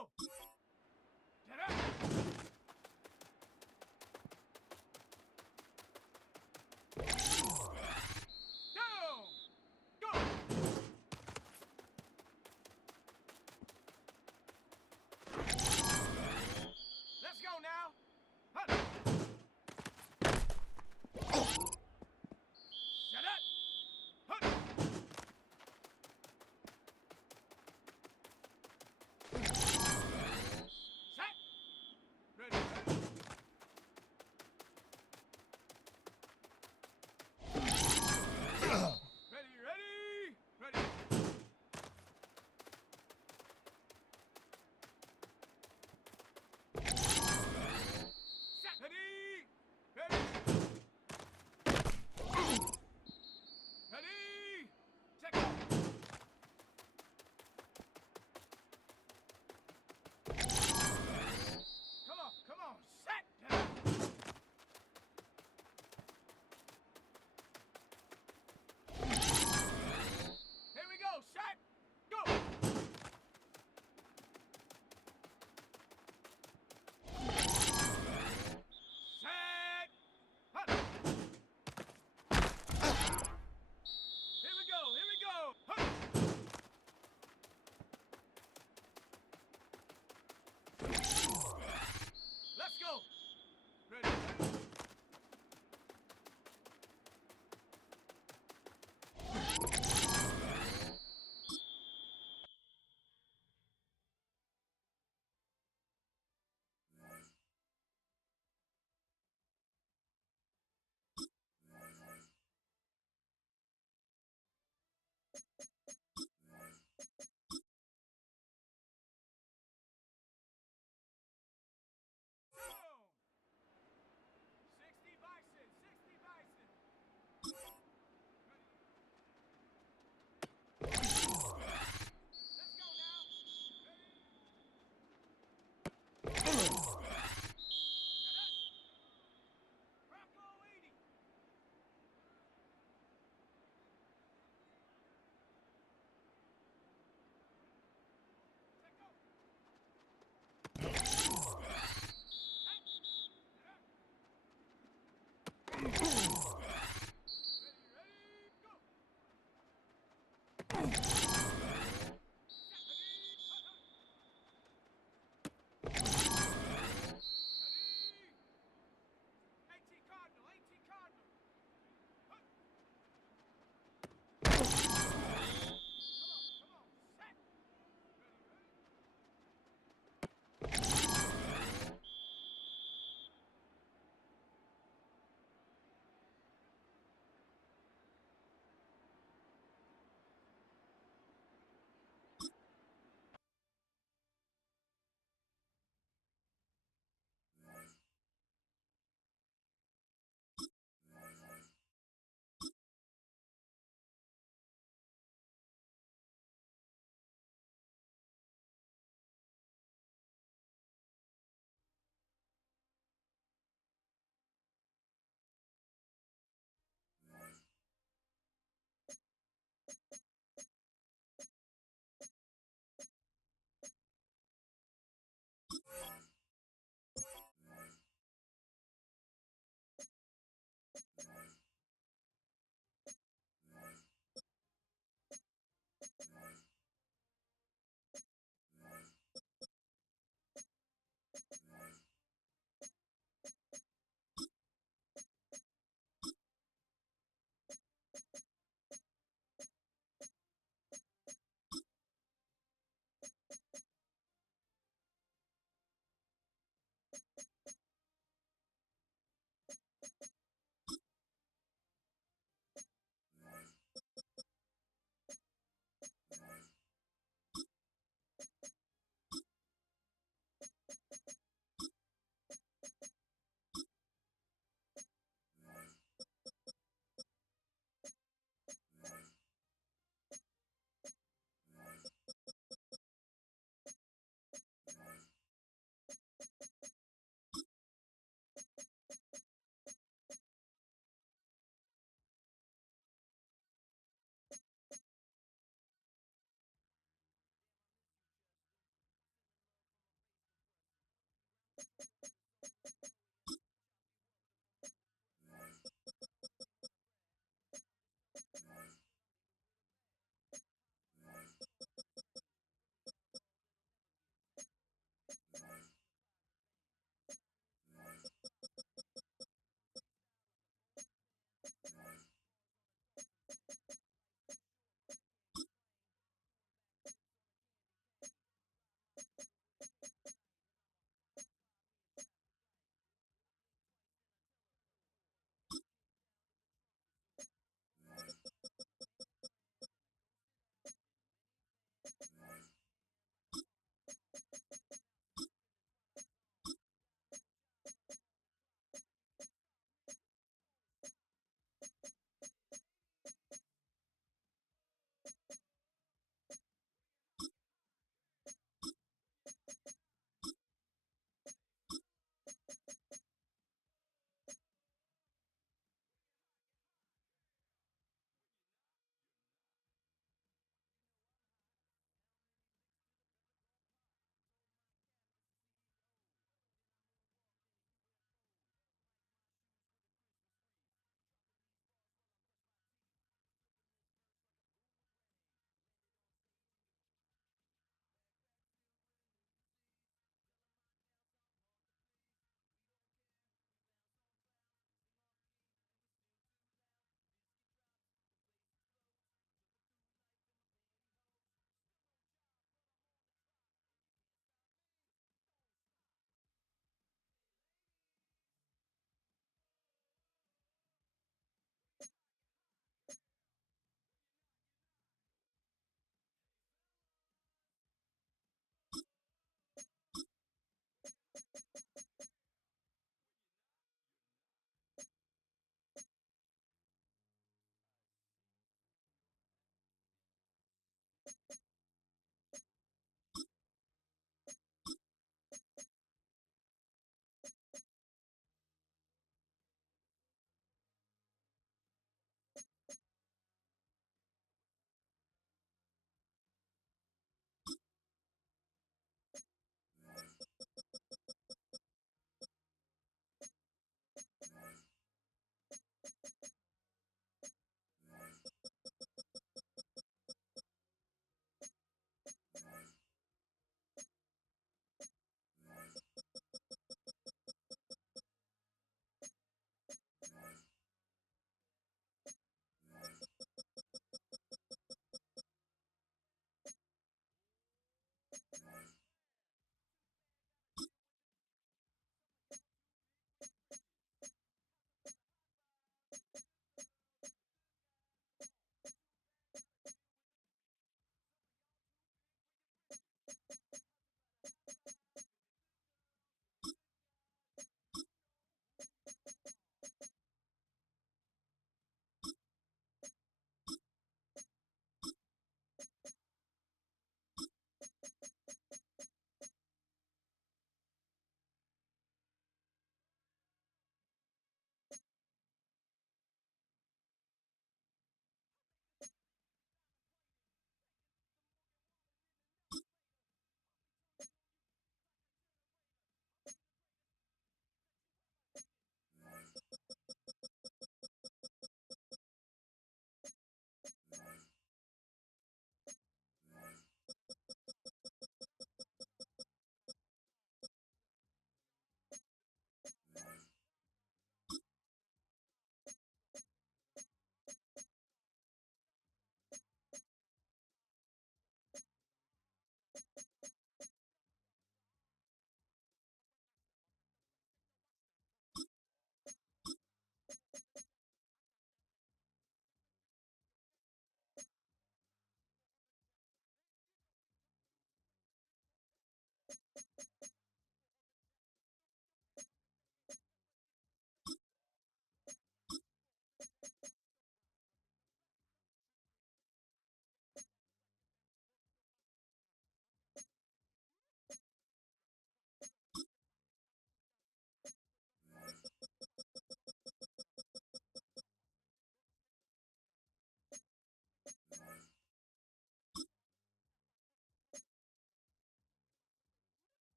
Go! Dada! Down! Go! Let's go now! Hunt! Shut up! Hunt!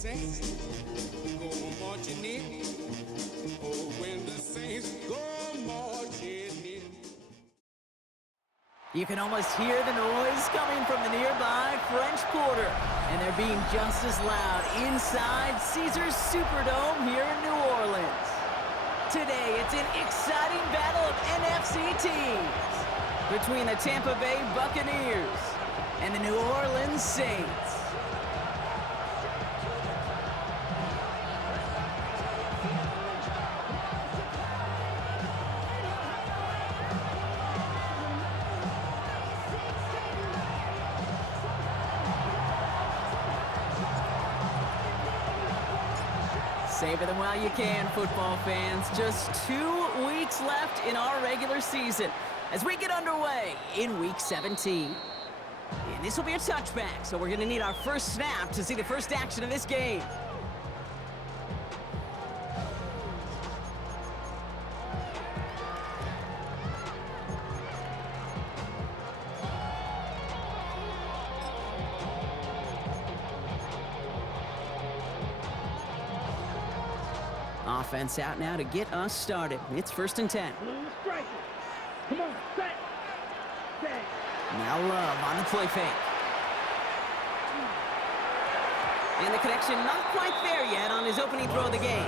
saints go marching in. Oh, when the saints go marching in. You can almost hear the noise coming from the nearby French Quarter, and they're being just as loud inside Caesars Superdome here in New Orleans. Today, it's an exciting battle of NFC teams between the Tampa Bay Buccaneers and the New Orleans Saints. Savor them while you can, football fans. Just 2 weeks left in our regular season as we get underway in Week 17. And this will be a touchback, so we're going to need our first snap to see the first action of this game. Offense out now to get us started. It's 1st and 10. Come on, set. Now Love on the play fake. And the connection not quite there yet on his opening throw of the game.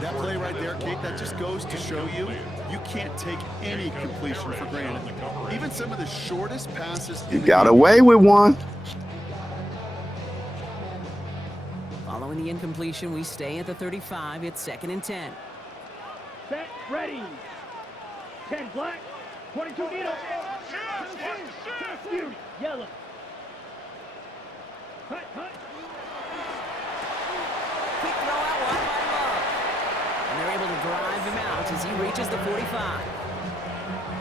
That play right there, Kate, that just goes to show you, you can't take any completion for granted. Even some of the shortest passes in the Got game. away with one. Following the incompletion, we stay at the 35. It's 2nd and 10. Set, ready. 10 black, 22 needle. Fury, yellow. Hut. Quick throw out wide by Love. And they're able to drive him out as he reaches the 45.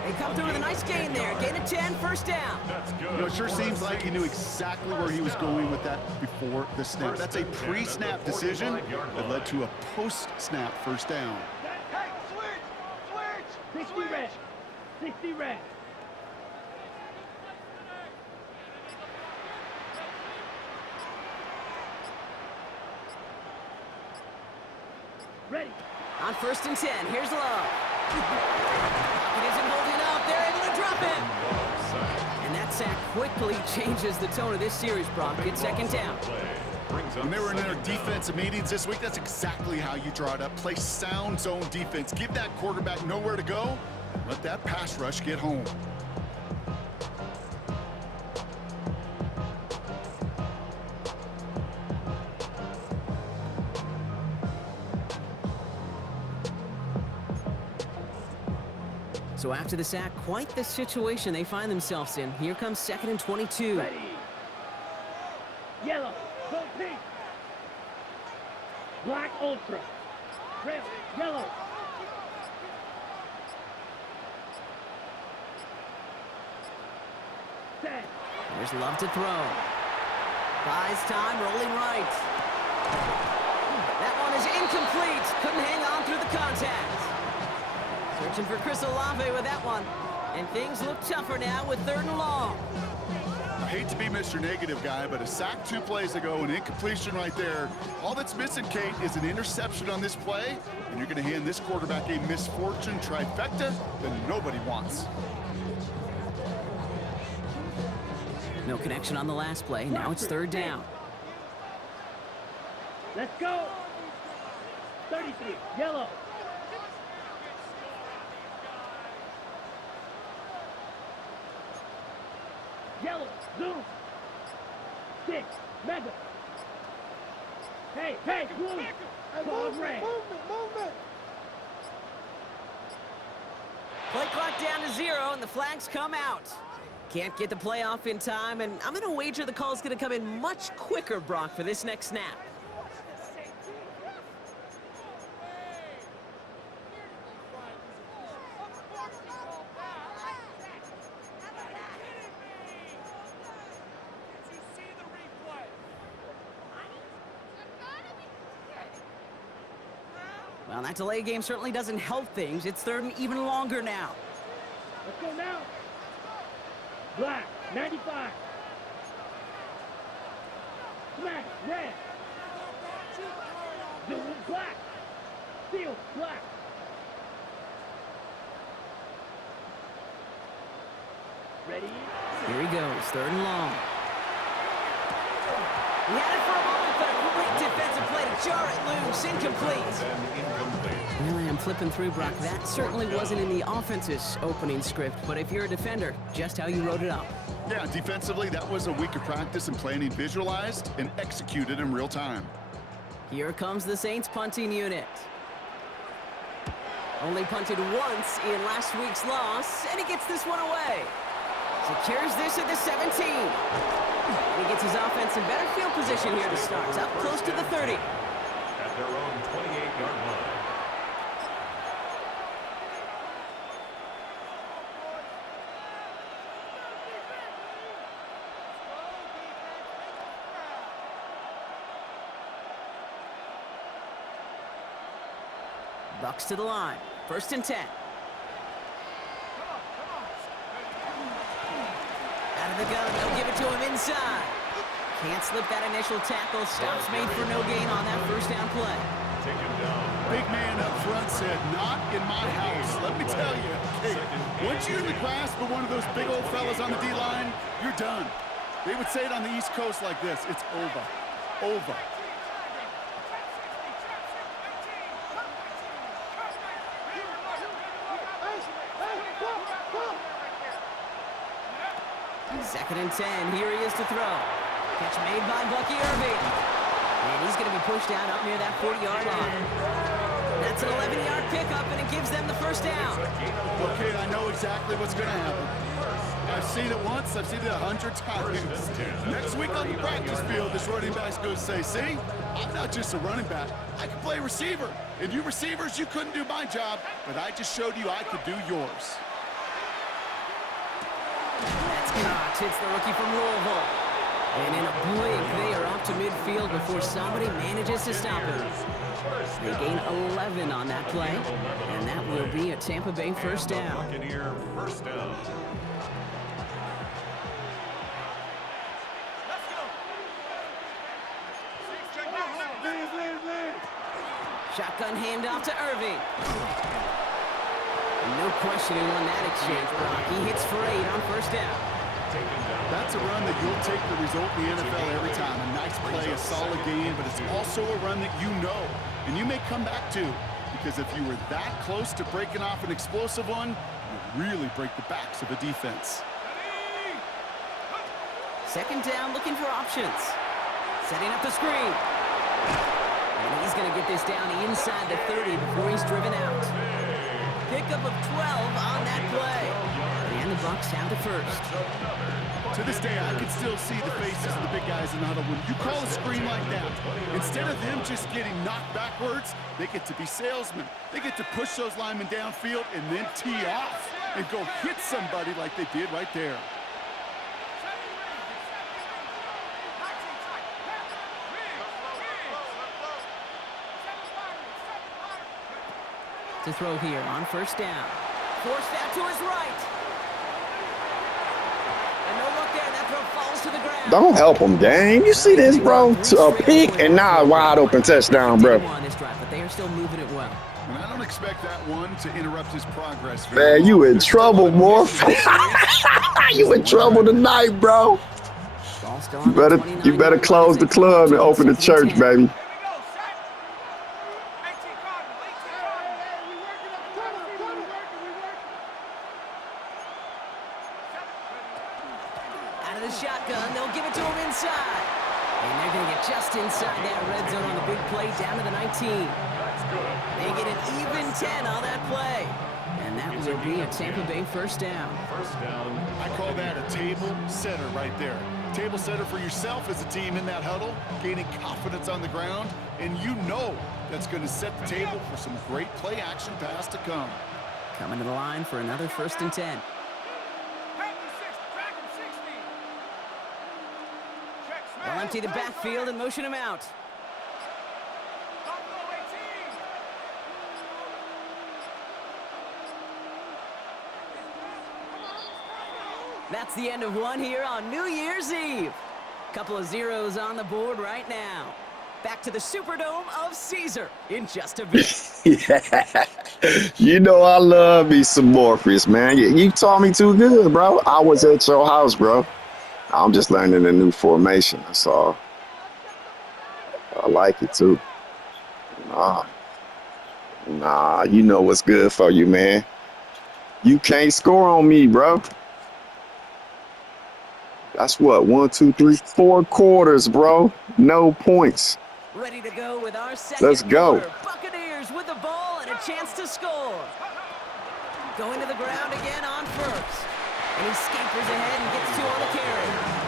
They come through with a nice gain there. Gain of 10, 1st down. You know, it sure seems like he knew exactly where he was going with that before the snap. That's a pre-snap decision that led to a post-snap 1st down. Hey, switch! 60 red. 60 red. Ready. On 1st and 10, here's Love. It isn't holding up. They're able to drop him. And that sack quickly changes the tone of this series, Brock. It's 2nd down. When they were in their defensive meetings this week, that's exactly how you draw it up. Play sound zone defense. Give that quarterback nowhere to go. Let that pass rush get home. So after the sack, quite the situation they find themselves in. Here comes 2nd and 22. Ready. Yellow, go pink. Black ultra. Red, yellow. Set. There's Love to throw. Buys time, rolling right. That one is incomplete. Couldn't hang on through the contact. Searching for Chris Olave with that one. And things look tougher now with 3rd and long. I hate to be Mr. Negative guy, but a sack 2 plays ago, an incompletion right there. All that's missing, Kate, is an interception on this play, and you're going to hand this quarterback a misfortune trifecta that nobody wants. No connection on the last play. Now it's 3rd down. Let's go. 33, yellow. Yellow, zoom. 6, mega. Hey, blue. Call red. Movement. Play clock down to 0, and the flags come out. Can't get the play off in time, and I'm going to wager the call's going to come in much quicker, Brock, for this next snap. Well, that delay game certainly doesn't help things. It's 3rd and even longer now. Let's go now. Black, 95. Smash, red. black. Steel, black. Ready? Here he goes, 3rd and long. He had it for a moment, but a great defensive play to jar it loose. Incomplete. Really, I'm flipping through, Brock. That certainly wasn't in the offense's opening script, but if you're a defender, just how you wrote it up. Yeah, defensively, that was a week of practice and planning visualized and executed in real time. Here comes the Saints punting unit. Only punted once in last week's loss, and he gets this one away. Secures this at the 17. And he gets his offense in better field position here to start. Up close to the 30. At their own 28-yard line. Bucks to the line. 1st and 10. Out of the gun, they'll give it to him inside. Can't slip that initial tackle. Stops made for no gain on that 1st down play. Take him down. Big man up front said, not in my house. Let me tell you, hey, once you're in the grasp of one of those big old fellas on the D-line, you're done. They would say it on the East Coast like this, it's over. Over. Second and 10. Here he is to throw. Catch made by Bucky Irving. And he's going to be pushed down up near that 40-yard line. That's an 11-yard pickup, and it gives them the 1st down. Okay, I know exactly what's going to happen. I've seen it once. I've seen it 100 times. Next week on the practice field, this running back's going to say, see, I'm not just a running back. I can play receiver. And you receivers, you couldn't do my job, but I just showed you I could do yours. That's Cox. Hits the rookie from Louisville. And in a blink, they are off to midfield before somebody manages to stop him. They gain 11 on that play, and that will be a Tampa Bay 1st down. Buccaneer 1st down. Shotgun handoff to Irving. No questioning on that exchange, Brock. He hits for 8 on 1st down. That's a run that you'll take the result in the NFL every time. A nice play, a solid game, but it's also a run that you know, and you may come back to, because if you were that close to breaking off an explosive one, you really break the backs of a defense. 2nd down, looking for options. Setting up the screen. And he's going to get this down inside the 30 before he's driven out. Pickup of 12 on that play. And the Bucks have the 1st. To this day, I can still see the faces of the big guys in the huddle. When you call a screen like that, instead of them just getting knocked backwards, they get to be salesmen. They get to push those linemen downfield and then tee off and go hit somebody like they did right there. To throw here on 1st down. Forced out to his right. And no look there. That throw falls to the ground. Don't help him, dang. You see this, bro? A pick and now a wide open touchdown, bro. But they are still moving it well. And I don't expect that one to interrupt his progress. Man, you in trouble, Morpheus. You in trouble tonight, bro. You better close the club and open the church, baby. Shotgun, they'll give it to him inside. And they're going to get just inside that red zone on the big play down to the 19. They get an even 10 on that play. And that will be a Tampa Bay 1st down. I call that a table setter right there. Table setter for yourself as a team in that huddle, gaining confidence on the ground, and you know that's going to set the table for some great play action pass to come. Coming to the line for another 1st and 10. They'll empty the backfield and motion him out. That's the end of one here on New Year's Eve. Couple of zeros on the board right now. Back to the Superdome of Caesar in just a bit. Yeah. You know I love me some Morpheus, man. You taught me too good, bro. I was at your house, bro. I'm just learning a new formation. That's all. I like it too. Nah, nah, you know what's good for you, man. You can't score on me, bro. That's what, 1, 2, 3, 4 quarters, bro. No points. Ready to go with our Let's second go. quarter. Buccaneers with the ball and a chance to score. Going to the ground again on first. And he scampers ahead and gets 2 on the carry.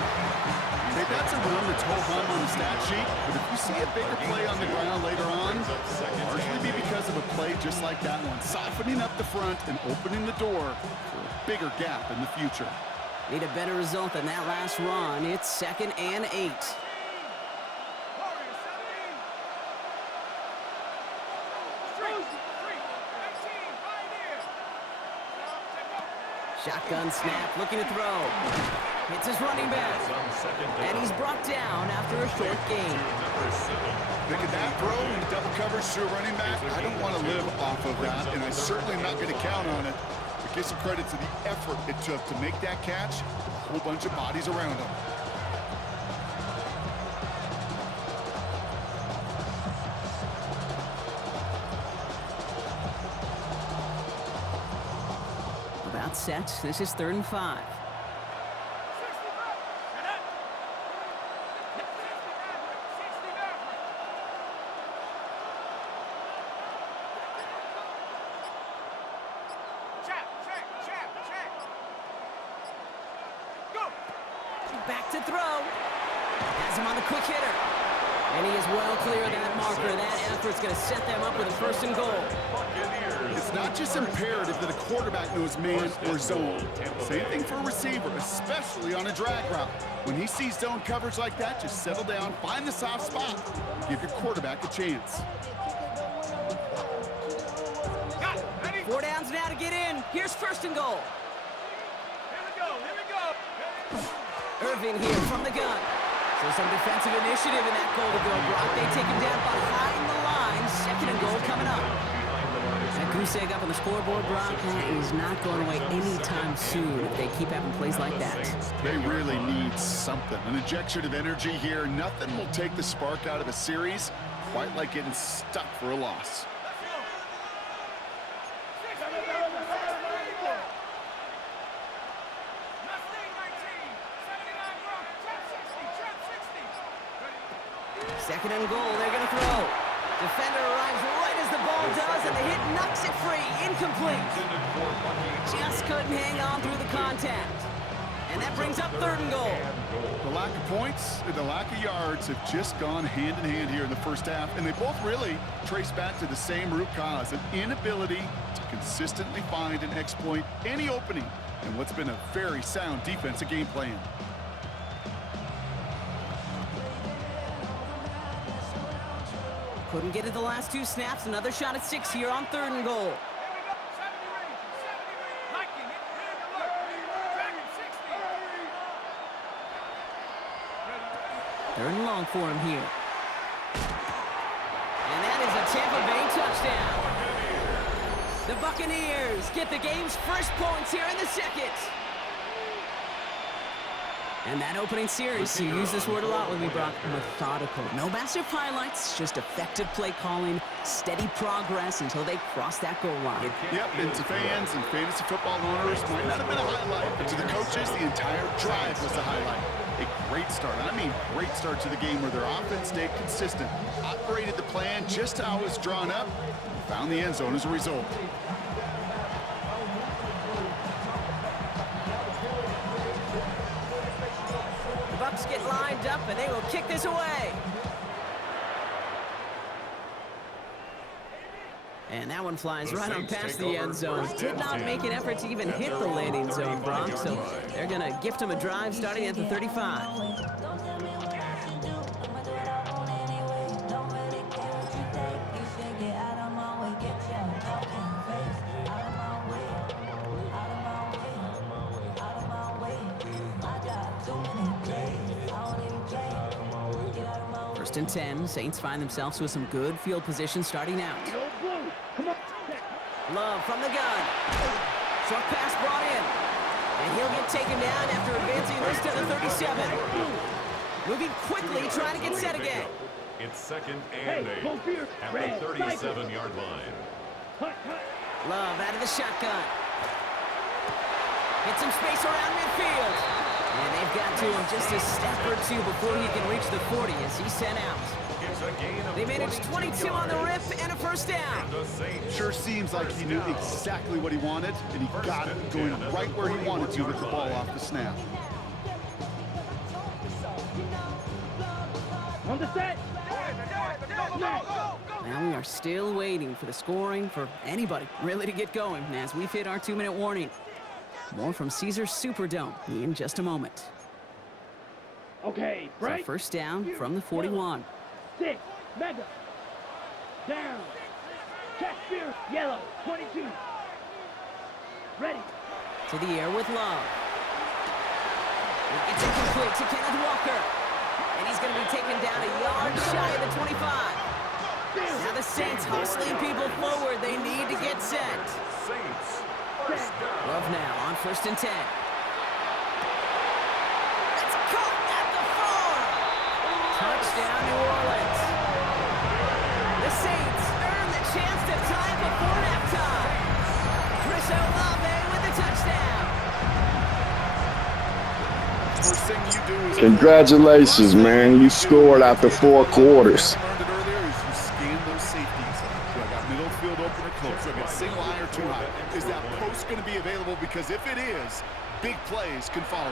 That's a run that's whole home on the stat sheet, but if you see a bigger play on the ground later on, largely be because of a play just like that one, softening up the front and opening the door for a bigger gap in the future. Need a better result than that last run. It's 2nd and 8. Shotgun snap, looking to throw. Hits his running back. And he's brought down after a short gain. Look at that throw in double coverage to a running back. I don't want to live off of that, and I'm certainly not going to count on it. But give some credit to the effort it took to make that catch. A whole bunch of bodies around him. About set. This is 3rd and 5. Back to throw. Has him on the quick hitter. And he is well clear of that marker. That effort's going to set them up with a 1st and goal. It's not just imperative that a quarterback knows man or zone. Same thing for a receiver, especially on a drag route. When he sees zone coverage like that, just settle down, find the soft spot, and give your quarterback a chance. 4 downs now to get in. Here's 1st and goal. Here we go. Irving here from the gun. So some defensive initiative in that goal to go, Brock. They take him down behind the line. 2nd and goal coming up. That goose egg up on the scoreboard, Brock, that is not going away anytime soon if they keep having plays like that. They really need something. An injection of energy here. Nothing will take the spark out of a series quite like getting stuck for a loss. Second and goal, they're going to throw. Defender arrives right as the ball does, and the hit knocks it free. Incomplete. Just couldn't hang on through the contact. And that brings up 3rd and goal. The lack of points and the lack of yards have just gone hand in hand here in the first half, and they both really trace back to the same root cause, an inability to consistently find and exploit any opening in what's been a very sound defensive game plan. Couldn't get it the last 2 snaps. Another shot at 6 here on 3rd and goal. 3rd and long for him here. And that is a Tampa Bay touchdown. The Buccaneers get the game's first points here in the 2nd. And that opening series, you use this word a lot with me, Brock, methodical. No massive highlights, just effective play calling, steady progress until they cross that goal line. Yep, and to fans and fantasy football owners, might not have been a highlight, but to the coaches, the entire drive was a highlight. A great start, I mean great start to the game where their offense stayed consistent, operated the plan just how it was drawn up, and found the end zone as a result. Bucks get lined up, and they will kick this away. And that one flies right on past the end zone. Did not make an effort to even hit the landing zone, Brock, so they're going to gift him a drive starting at the 35. First and 10. Saints find themselves with some good field position starting out. Go blue. Come on. Love from the gun. Short pass brought in. And he'll get taken down after advancing this to the 37. Moving quickly, trying to get set again. It's second and Hey, 8 Morpheus, at red, the 37-yard line. Cut, cut. Love out of the shotgun. Get some space around midfield. And they've got to him just a step or two before he can reach the 40 as he's sent out. It's a gain of They managed 22 on the rip and a first down. The Saints. Sure seems like he knew exactly what he wanted, and he got it going right where he wanted to with the ball off the snap. On the set. Now we are still waiting for the scoring for anybody really to get going as we've hit our 2-minute warning. More from Caesars Superdome in just a moment. Okay, So right. first down from the 41. 6. Mega. Down. Shakespeare. Yellow. 22. Ready. To the air with Love. It's incomplete to Kenneth Walker. And he's going to be taken down a yard shy of the 25. Now the Saints hustling people forward. They need to get set. Saints. First down. Love now on first and 10. It's caught at the 4. Touchdown, New Orleans. The Saints earn the chance to tie before halftime. Chris Olave with the touchdown. First thing you do is Congratulations, man. You scored after 4 quarters. I learned it earlier is you scan those safeties. So I got middle field open or close. I got single high or too high. Is that post going to be available? Because if it is, big plays can follow.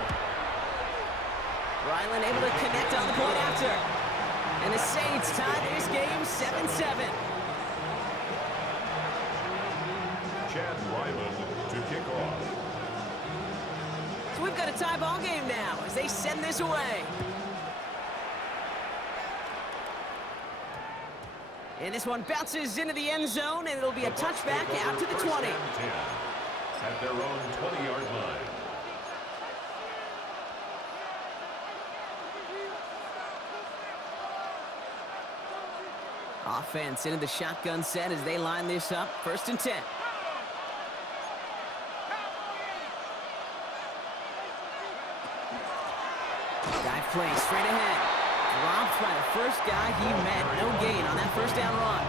Ryland able to connect on the point after. And the Saints tie this game 7-7. Chad Ryland to kick off. So we've got a tie ball game now as they send this away. And this one bounces into the end zone, and it'll be a touchback out to the 20. First and 10 at their own 20-yard line. Offense into the shotgun set as they line this up. First and 10. Dive play straight ahead. Dropped by the first guy he met. No gain on that first down run.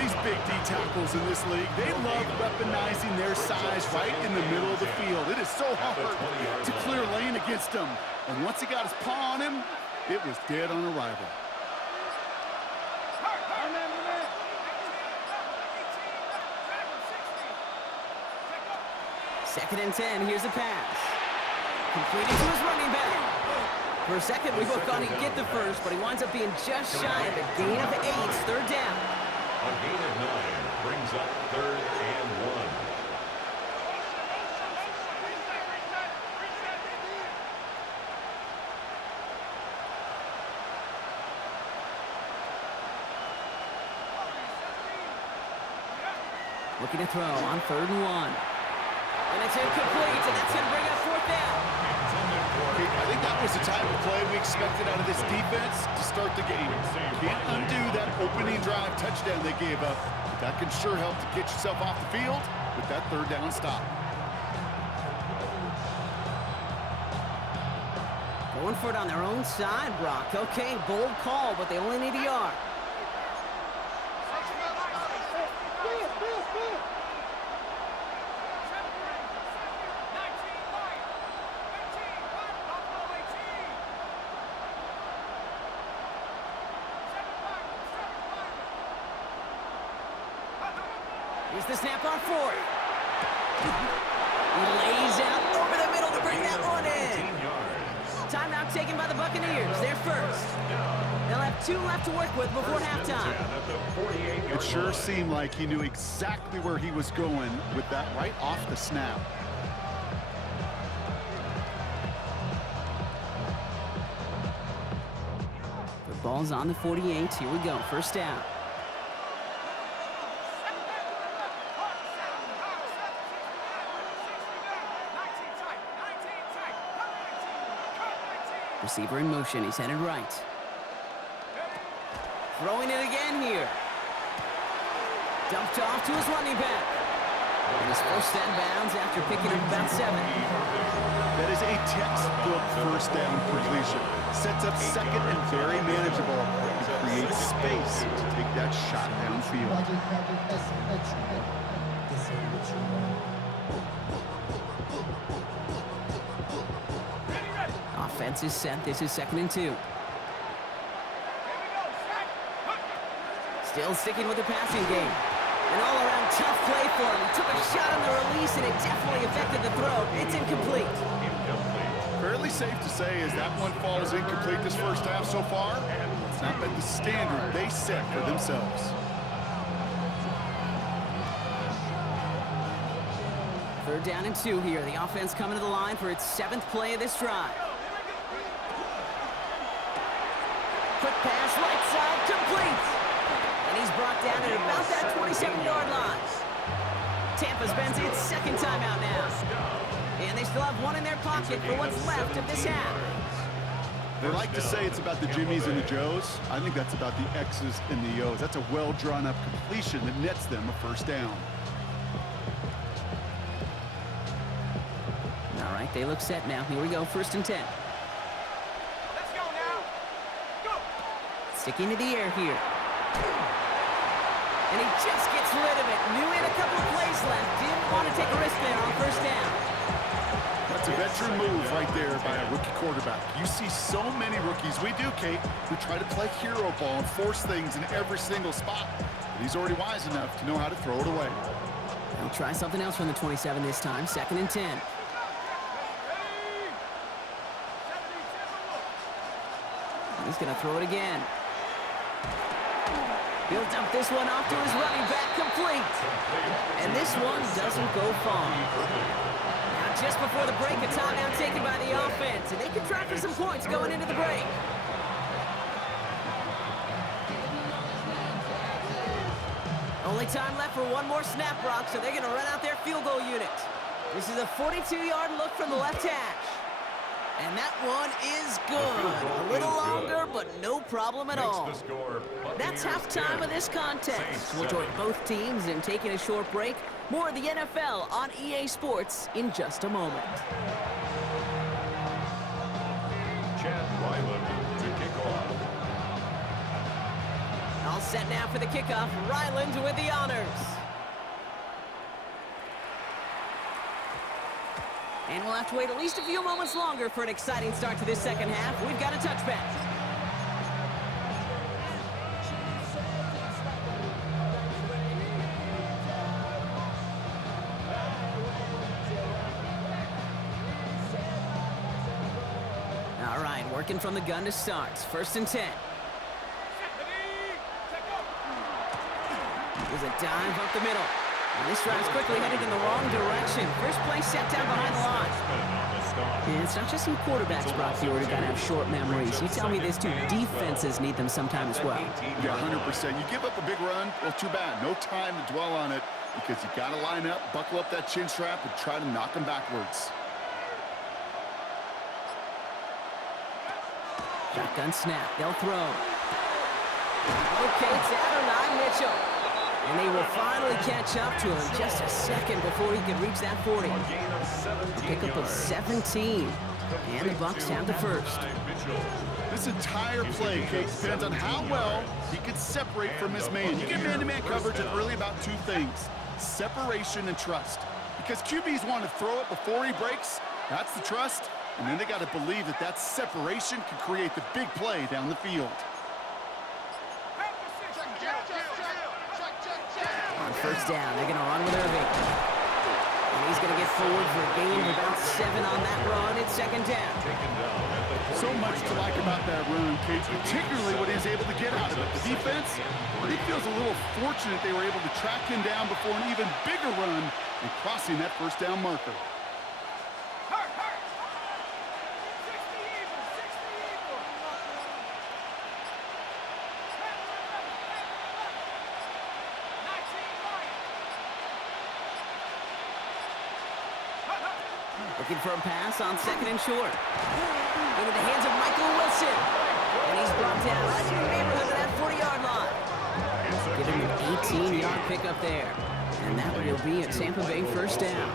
These big D tackles in this league, they love weaponizing their size right in the middle of the field. It is so hard to clear lane against him. And once he got his paw on him, it was dead on arrival. Second and 10. Here's the pass. Completed to his running back. For a second, we both thought he'd get the first, but he winds up being just shy of a gain of 8. Third down. A gain of 9 brings up third and 1. Looking to throw on third and 1. And it's incomplete, and that's going to bring up fourth down. I think that was the type of play we expected out of this defense to start the game. Can't undo that opening drive touchdown they gave up. But that can sure help to get yourself off the field with that third down stop. Going for it on their own side, Brock. Okay, bold call, but they only need a yard. Here's the snap on fourth. He lays out over the middle to bring that one in. Timeout taken by the Buccaneers. They're first. They'll have 2 left to work with before halftime. It sure seemed like he knew exactly where he was going with that right off the snap. The ball's on the 48. Here we go. First down. Receiver in motion. He's headed right. Throwing it again here. Dumped off to his running back. And his first down bounds after picking up about 7. That is a textbook first down completion. Sets up second and very manageable. It creates space to take that shot downfield. Offense is set. This is 2nd and 2. Here we go. Set. Hut. Still sticking with the passing game. An all-around tough play for him. He took a shot on the release, and it definitely affected the throw. It's incomplete. Fairly safe to say as that one falls incomplete this first half so far. It's not met the standard they set for themselves. Third down and 2 here. The offense coming to the line for its 7th play of this drive. Quick pass, right side, complete. And he's brought down at about that 27-yard line. Tampa spends its 2nd timeout now. And they still have one in their pocket for what's left of this half. They like to say it's about the Jimmies and the Joes. I think that's about the X's and the O's. That's a well-drawn-up completion that nets them a first down. All right, they look set now. Here we go, 1st and 10. Let's go now. Go. Sticking to the air here. And he just gets rid of it. Knew he had a couple of plays left. Didn't want to take a risk there on 1st down. That's a veteran move right there by a rookie quarterback. You see so many rookies, we do, Kate, who try to play hero ball and force things in every single spot. But he's already wise enough to know how to throw it away. They'll try something else from the 27 this time. 2nd and 10. Ready. 70-7. He's going to throw it again. He'll dump this one off to his running back, complete. And this one doesn't go far. Now, just before the break, a timeout taken by the offense, and they can try for some points going into the break. Only time left for one more snap, Brock, so they're going to run out their field goal unit. This is a 42-yard look from the left hash. And that one is good. A little longer, but no problem at all. That's halftime of this contest. We'll join both teams in taking a short break. More of the NFL on EA Sports in just a moment. Chad Ryland to kick off. All set now for the kickoff. Ryland with the honors. And we'll have to wait at least a few moments longer for an exciting start to this 2nd half. We've got a touchback. All right, working from the gun to start. 1st and 10. There's a dive up the middle. And this drive's quickly headed in the wrong direction. First play set down behind the line. And it's not just some quarterbacks, Brock, who got to have short memories. You tell me this too. Defenses need them sometime as well. Yeah, 100%. You give up a big run, well, too bad. No time to dwell on it because you got to line up, buckle up that chin strap, and try to knock them backwards. Shotgun snap. They'll throw. Okay, it's Adonai Mitchell. And they will finally catch up to him just a second before he can reach that 40. A pickup of 17. And the Bucs have the first. This entire play, Kate, depends on how well he can separate from his man. You get man-to-man coverage, it's really about two things: separation and trust. Because QBs want to throw it before he breaks. That's the trust. And then they got to believe that that separation can create the big play down the field. On 1st down, they're going to run with Irving. And he's going to get forward for a gain of about 7 on that run. It's 2nd down. So much to like about that run, Kate, particularly what he was able to get out of it. The defense, I think, feels a little fortunate they were able to track him down before an even bigger run and crossing that 1st down marker. Hurt, hurt. 60 even, 60 even. 19 right. Looking for a pass on 2nd and short. Into the hands of Michael Wilson. And he's brought down right in the neighborhood of that 40-yard line. Getting an 18-yard pickup there. And that will be a Tampa Bay first down.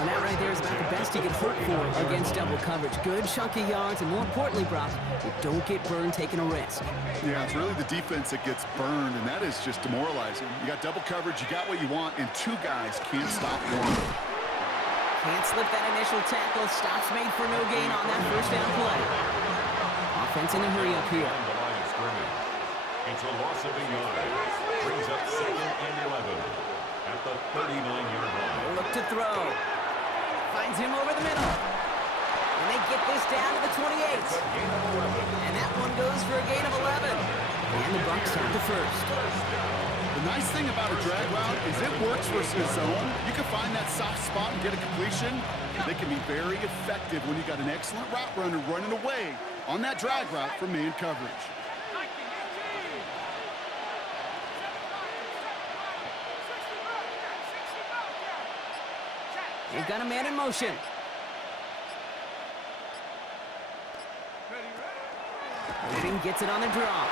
And that right there is about the best you can hope for against double coverage. Good chunky yards, and more importantly, Brock, you don't get burned taking a risk. Yeah, it's really the defense that gets burned, and that is just demoralizing. You got double coverage, you got what you want, and two guys can't stop one. Can't slip that initial tackle. Stops made for no gain on that first down play. Offense in a hurry up here. On the line of scrimmage. It's a loss of a yard. Brings up 2nd and 11 at the 39-yard line. Look to throw. Finds him over the middle. And they get this down to the 28. Gain of 11. And that one goes for a gain of 11. And the Bucs have the first. The nice thing about a drag route is it works versus zone. You can find that soft spot and get a completion. They can be very effective when you got an excellent route runner running away on that drag route from man coverage. They've got a man in motion. Irving gets it on the draw.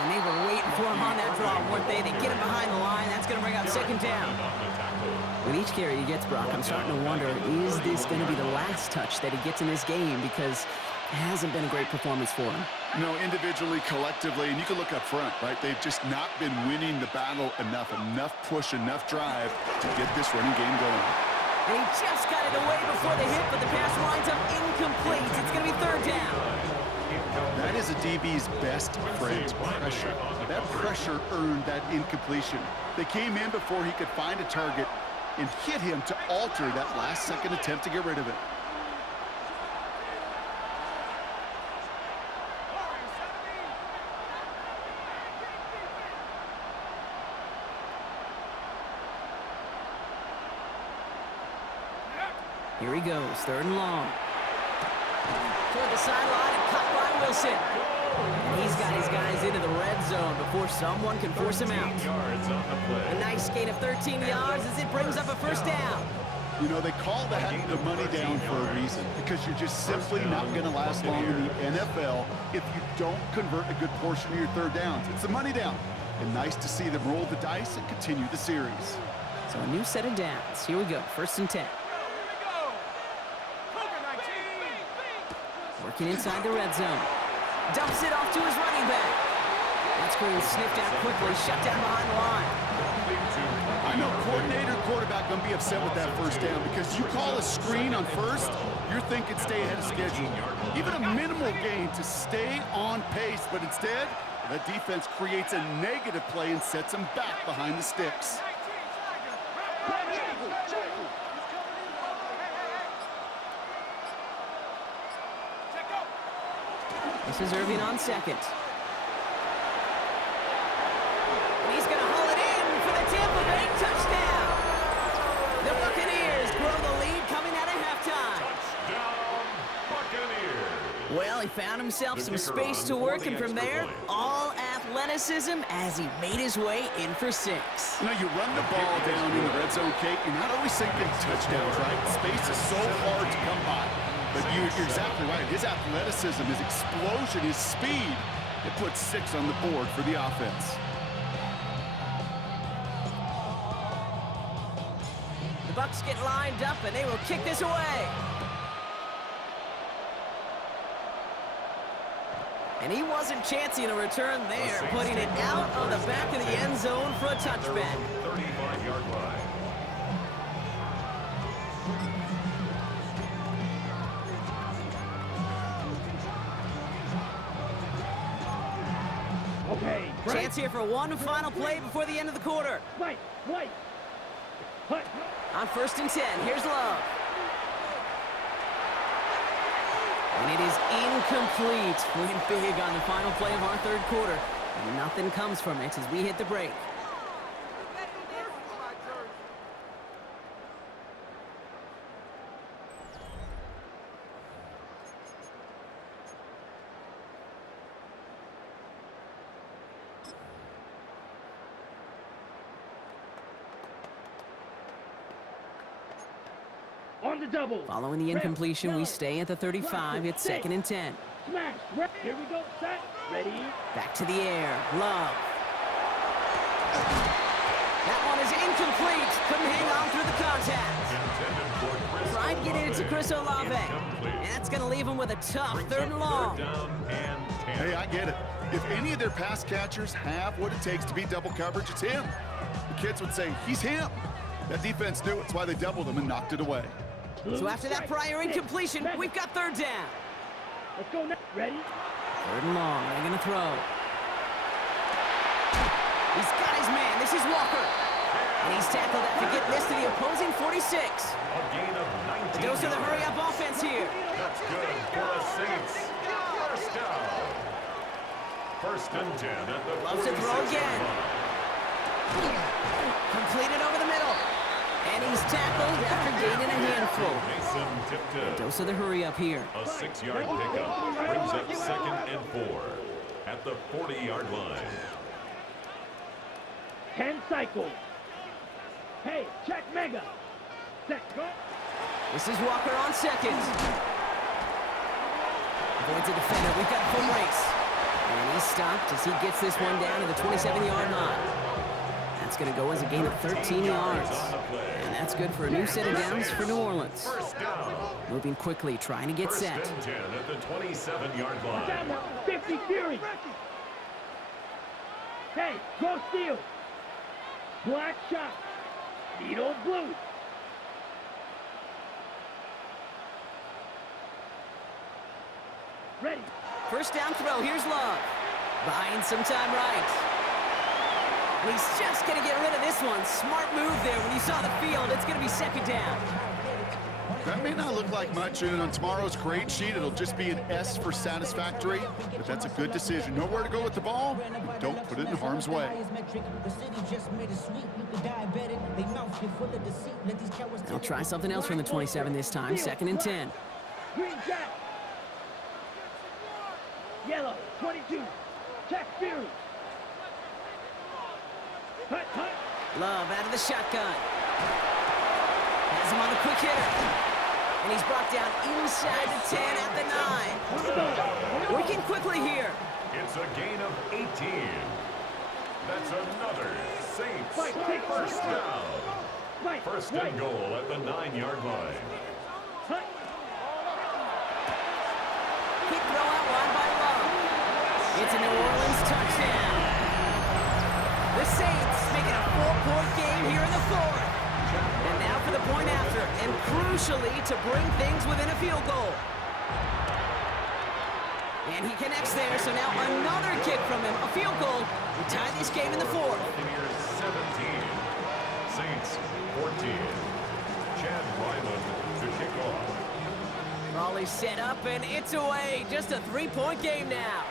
And they were waiting for him on that draw, weren't they? They get him behind the line. That's going to bring out second down. With each carry he gets, Brock, I'm starting to wonder, is this going to be the last touch that he gets in this game? Because it hasn't been a great performance for him. No, individually, collectively, and you can look up front, right? They've just not been winning the battle enough push, enough drive to get this running game going. And he just got it away before the hit, but the pass winds up incomplete. It's going to be third down. That is a DB's best friend, pressure. That pressure earned that incompletion. They came in before he could find a target and hit him to alter that last-second attempt to get rid of it. Here he goes, third and long. Toward the sideline and caught by Wilson. And he's got his guys into the red zone before someone can force him out. A nice gain of 13 yards as it brings up a first down. You know, they call that the money down for a reason, because you're just simply not going to last long in the NFL if you don't convert a good portion of your third downs. It's the money down. And nice to see them roll the dice and continue the series. So a new set of downs. Here we go, first and 10. Working inside the red zone. Dumps it off to his running back. That screen sniffed out quickly, shut down behind the line. I know coordinator, quarterback going to be upset with that first down, because you call a screen on first, you're thinking stay ahead of schedule. Even a minimal gain to stay on pace, but instead, the defense creates a negative play and sets them back behind the sticks. This is Irving on second. And he's going to haul it in for the Tampa Bay touchdown. The Buccaneers grow the lead coming out of halftime. Touchdown, Buccaneers. Well, he found himself some space to work, and from there, all athleticism as he made his way in for 6. You know, you run the ball down in the red zone, Kate, you're not always thinking touchdowns, right? Space is so hard to come by. But you're exactly right. His athleticism, his explosion, his speed, it puts 6 on the board for the offense. The Bucs get lined up, and they will kick this away. And he wasn't chancing a return there, putting it out on the back of the end zone for a touchback. 35-yard line. Okay, Chance here for one final play before the end of the quarter. White. Hut. On first and 10, here's Love. And it is incomplete. Went big on the final play of our third quarter. And nothing comes from it as we hit the break. On the double. Following the incompletion, we stay at the 35. It's second and 10. Smash. Here we go. Set. Ready. Back to the air. Love. That one is incomplete. Couldn't hang on through the contact. Tried to get it to Chris Olave. And that's going to leave him with a tough 3rd and long. Hey, I get it. If any of their pass catchers have what it takes to beat double coverage, it's him. The kids would say, he's him. That defense knew it's why they doubled him and knocked it away. So after that prior incompletion, we've got 3rd down. Let's go now. Ready? 3rd and long. They're going to throw. He's got his man. This is Walker. And he's tackled after getting this to the opposing 46. A gain of 19 Those are the hurry-up offense here. That's good for the Saints. First down. 1st and 10 at the Loves to throw 46 again. Completed over the middle. And he's tackled after gaining a handful. Mason tipped Dose of the hurry-up here. A 6-yard pickup brings up 2nd and 4 at the 40-yard line. 10 cycles. Hey, check mega. Set, go. This is Walker on 2nd. Avoids a defender. We've got full race. And he's stopped as he gets this one down to the 27-yard line. That's going to go as a gain of 13 yards. And that's good for a new set of downs for New Orleans. First down. Moving quickly, trying to get 1st set. and 10 at the 27-yard line. Down now. 50 Fury. Hey, go steal. Black shot. Needle blue. Ready. First down throw. Here's Love. Buying some time right. And he's just going to get rid of this one. Smart move there. When you saw the field, it's going to be 2nd down. That may not look like much, and on tomorrow's grade sheet, it'll just be an S for satisfactory, but that's a good decision. Know where to go with the ball, but don't put it in harm's way. They'll try something else from the 27 this time. 2nd and 10. Green jack. Yellow, 22. Check Fury. Hut, hut. Love out of the shotgun. Has him on the quick hitter. And he's brought down inside the 10 at the 9. Working quickly here. It's a gain of 18. That's another Saints first down. 1st and goal at the 9-yard line. Quick throw out wide by Love. It's a New Orleans touchdown. The Saints making a 4-point game here in the 4th. And now for the point after, and crucially to bring things within a field goal. And he connects there, so now another kick from him, a field goal, to tie this game in the 4th. Buccaneers 17, Saints 14. Chad Ryland to kick off. Raleigh's set up, and it's away. Just a 3-point game now.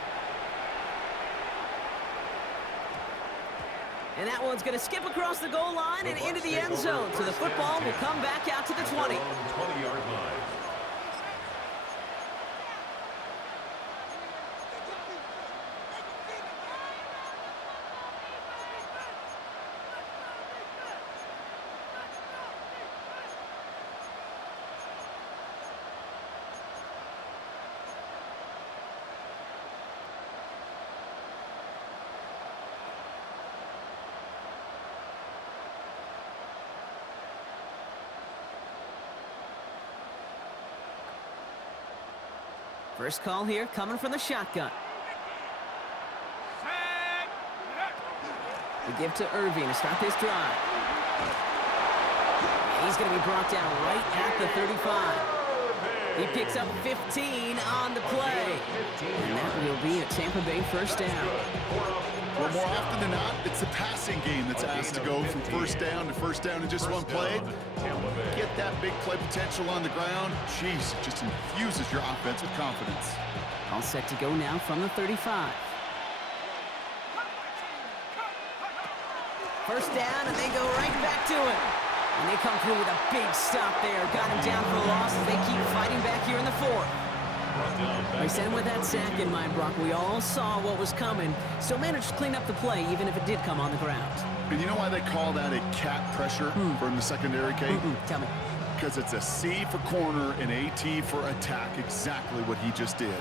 And that one's going to skip across the goal line and into the end zone. So the football will come back out to the 20. 20-yard line. First call here coming from the shotgun. We give to Irving to start this drive. And he's going to be brought down right at the 35. He picks up 15 on the play. And that will be a Tampa Bay first down. Well, more often than not, it's the passing game that's asked to go from first down in just one play. Get that big play potential on the ground. Jeez, it just infuses your offense with confidence. All set to go now from the 35. First down, and they go right back to him. And they come through with a big stop there. Got him down for a loss as they keep fighting back here in the 4th. They sent him with that sack in mind, Brock. We all saw what was coming. Still managed to clean up the play, even if it did come on the ground. And you know why they call that a cat pressure from the secondary, Kate? Tell me. Because it's a C for corner and a T for attack. Exactly what he just did.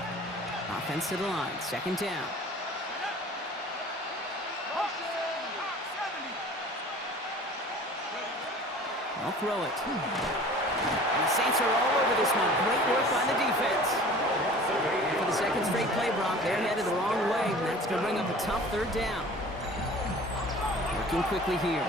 Offense to the line. 2nd down. They'll throw it. And the Saints are all over this one. Great work by the defense. For the second straight play, Brock, they're headed the wrong way, and that's going to bring up a tough third down. Working quickly here.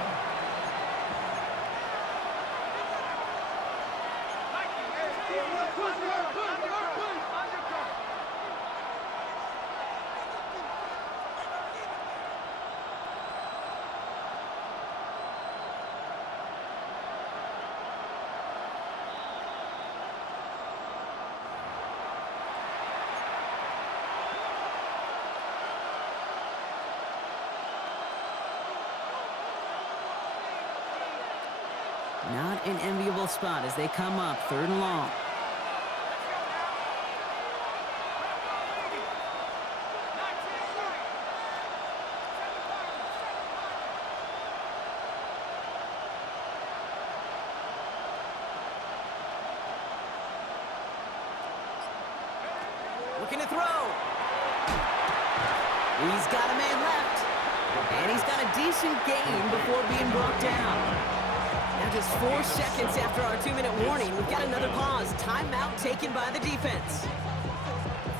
Not an enviable spot as they come up, 3rd and long. Looking to throw. He's got a man left. And he's got a decent gain before being brought down. Now just 4 seconds after our 2-minute warning, we've got another pause. Timeout taken by the defense.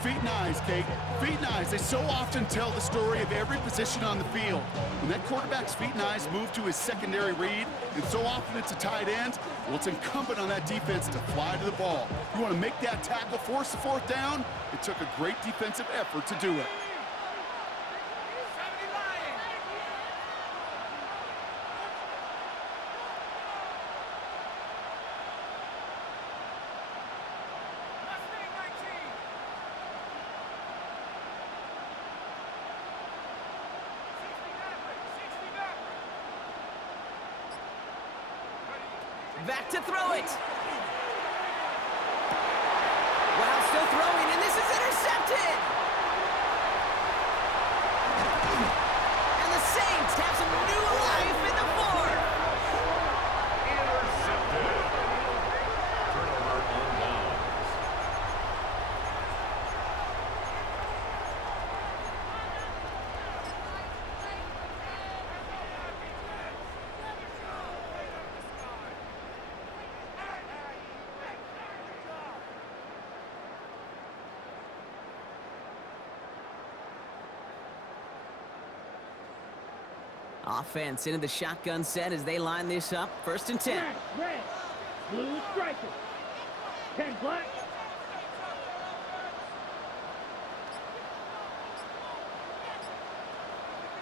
Feet and eyes, Kate. Feet and eyes. They so often tell the story of every position on the field. When that quarterback's feet and eyes move to his secondary read, and so often it's a tight end, well, it's incumbent on that defense to fly to the ball. You want to make that tackle, force the 4th down? It took a great defensive effort to do it. Back to throw it. Wow, still throwing, and this is intercepted. And the Saints have some new life in the 4th. Intercepted. Turnover on downs. Offense into the shotgun set as they line this up. 1st and 10. Red, blue strikers. 10 black.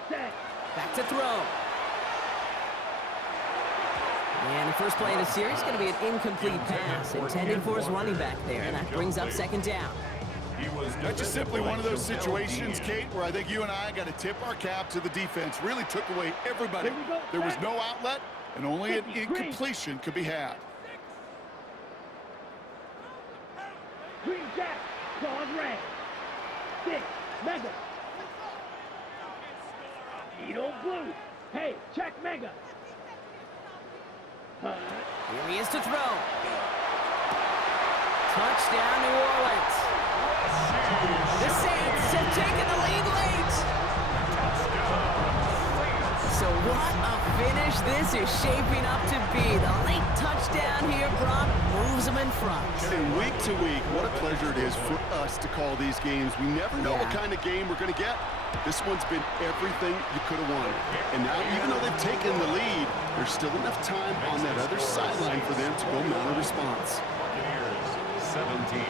Set. Back to throw. And the first play of the series is going to be an incomplete pass intended for his running back there. And that brings up 2nd down. That's just simply one of those situations, Kate, where I think you and I got to tip our cap to the defense. Really took away everybody. There was no outlet, and only an incompletion could be had. Green Jack, claws red. 6, Mega. Edo blue. Hey, check Mega. Here he is to throw. Touchdown, New Orleans. The Saints have taken the lead late. So what a finish this is shaping up to be. The late touchdown here, Brock, moves them in front. And week to week, what a pleasure it is for us to call these games. We never know what kind of game we're going to get. This one's been everything you could have wanted. And now, even though they've taken the lead, there's still enough time on that other sideline for them to go mount a response. Buccaneers 17.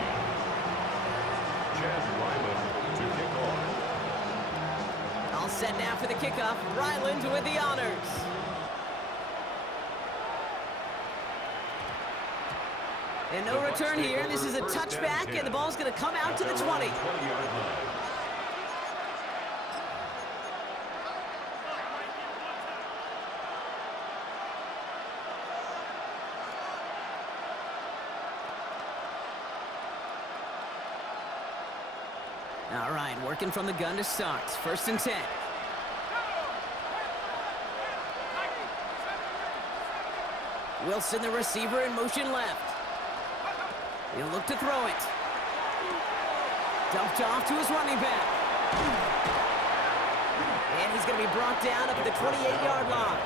Chad Ryland to kick off. All set now for the kickoff. Ryland with the honors. And no return here. This is a touchback, and the ball's going to come out to the 20. 20-yard line. All right, working from the gun to start. 1st and 10. Wilson, the receiver, in motion left. He'll look to throw it. Dumped off to his running back. And he's going to be brought down up at the 28-yard line.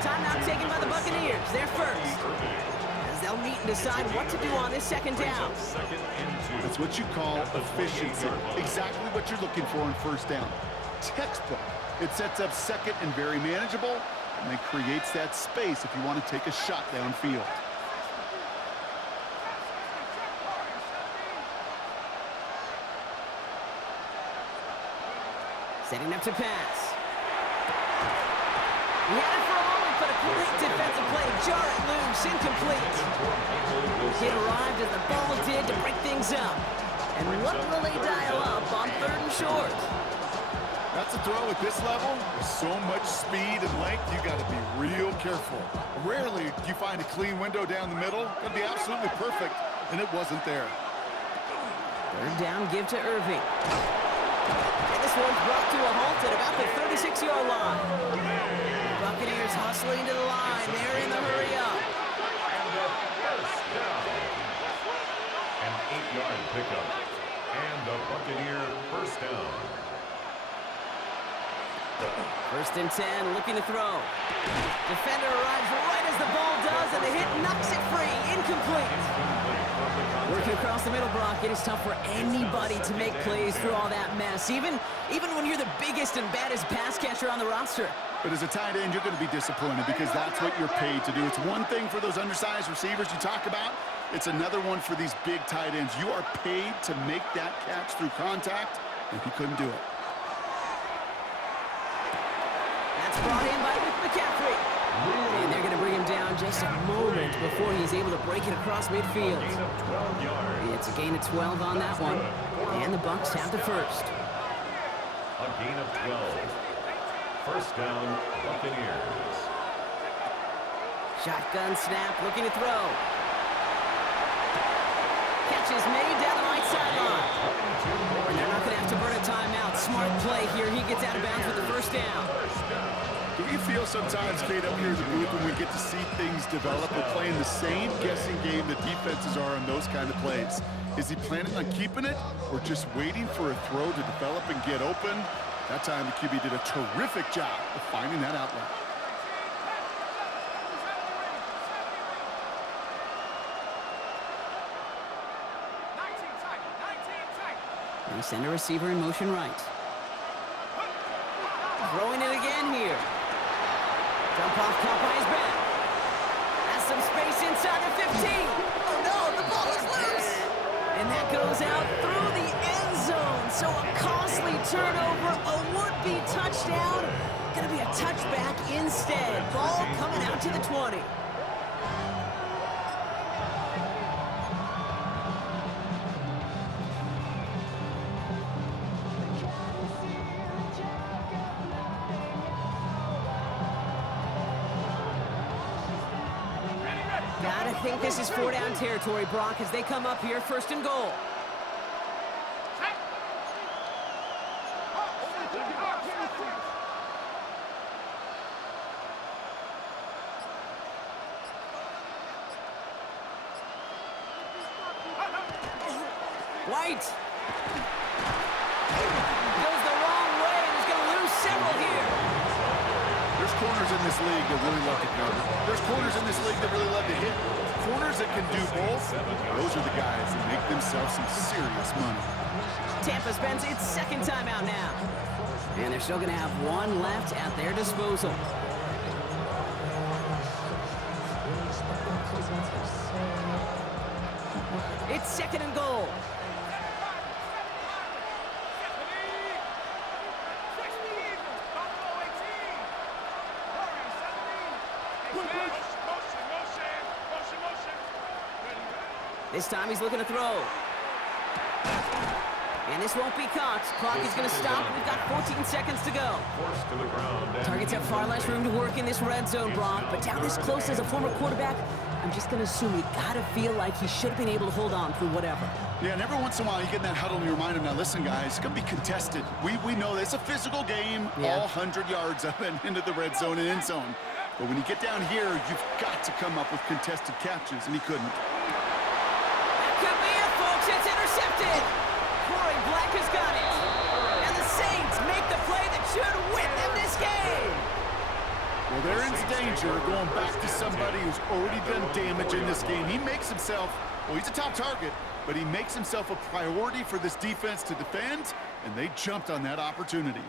Timeout taken by the Buccaneers. They're first. As they'll meet and decide what to do on this second down. That's what you call efficiency. Exactly what you're looking for in first down. Textbook. It sets up second and very manageable, and then creates that space if you want to take a shot downfield. Setting up to pass. He had it for a moment, but a great defensive play to jar it loose, incomplete. It arrived as the ball did to break things up. And what will they dial up on 3rd and short? That's a throw at this level. With so much speed and length, you got to be real careful. Rarely do you find a clean window down the middle. It'd be absolutely perfect, and it wasn't there. 3rd down, give to Irving. And this one's brought to a halt at about the 36-yard line. Buccaneers hustling to the line. They're in the hurry up. And a first down. An 8-yard pickup. And a Buccaneer first down. 1st and 10, looking to throw. Defender arrives right as the ball does, and the hit knocks it free. Incomplete. Working across the middle, Brock, it is tough for anybody to make plays through all that mess, even when you're the biggest and baddest pass catcher on the roster. But as a tight end, you're going to be disappointed because that's what you're paid to do. It's one thing for those undersized receivers you talk about. It's another one for these big tight ends. You are paid to make that catch through contact, and he couldn't do it. That's brought in by Luke McCaffrey. And they're going to bring him down just a moment before he's able to break it across midfield. It's a gain of 12 on that one. And the Bucs have the first. A gain of 12. First down, Buccaneers. Shotgun snap, looking to throw. Catch is made down the right sideline. And they're not going to have to burn a timeout. Smart play here. He gets out of bounds with the first down. Do you feel sometimes, Kate, up here in the booth when we get to see things develop? We're playing the same guessing game the defenses are on those kind of plays. Is he planning on keeping it or just waiting for a throw to develop and get open? That time the QB did a terrific job of finding that outlet. They send a receiver in motion right. Throwing it again here. Dump off caught by his back. Has some space inside the 15. Oh no, the ball is loose. And that goes out through the end zone. So a costly turnover, a would-be touchdown. Gonna be a touchback instead. Ball coming out to the 20. Gotta think this is 4-down territory, Brock, as they come up here, 1st and goal. White goes the wrong way and is going to lose several here. There's corners in this league that really love to cover. There's corners in this league that really love to hit. Corners that can do both, those are the guys that make themselves some serious money. Tampa spends its 2nd timeout now. And they're still going to have one left at their disposal. It's 2nd and goal. This time he's looking to throw. And this won't be caught. Clock is going to stop. We've got 14 seconds to go. Targets have far less room to work in this red zone, Brock. But down this close as a former quarterback, I'm just going to assume you got to feel like he should have been able to hold on through whatever. Yeah, and every once in a while you get in that huddle in your mind of, now listen, guys, it's going to be contested. We know this. It's a physical game, all 100 yards up and into the red zone and end zone. But when you get down here, you've got to come up with contested catches, and he couldn't. That could be it, folks. It's intercepted. Corey Black has got it. And the Saints make the play that should win them this game. Well, they're in danger going back to somebody who's already done damage in this game. He makes himself, well, he's a top target, but he makes himself a priority for this defense to defend, and they jumped on that opportunity.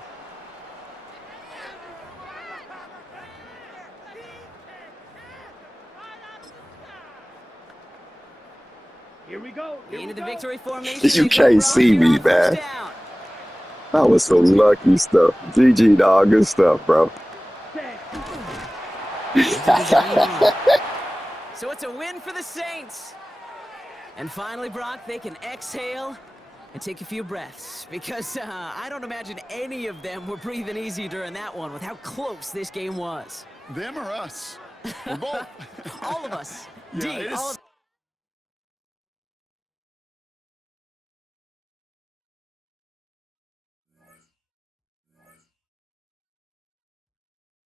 Here we go. Into the victory formation. You can't see me, man. That was some lucky stuff. GG, dog. Good stuff, bro. So it's a win for the Saints. And finally, Brock, they can exhale and take a few breaths. Because I don't imagine any of them were breathing easy during that one with how close this game was. Them or us? We're both. All of us. Yeah, D, all of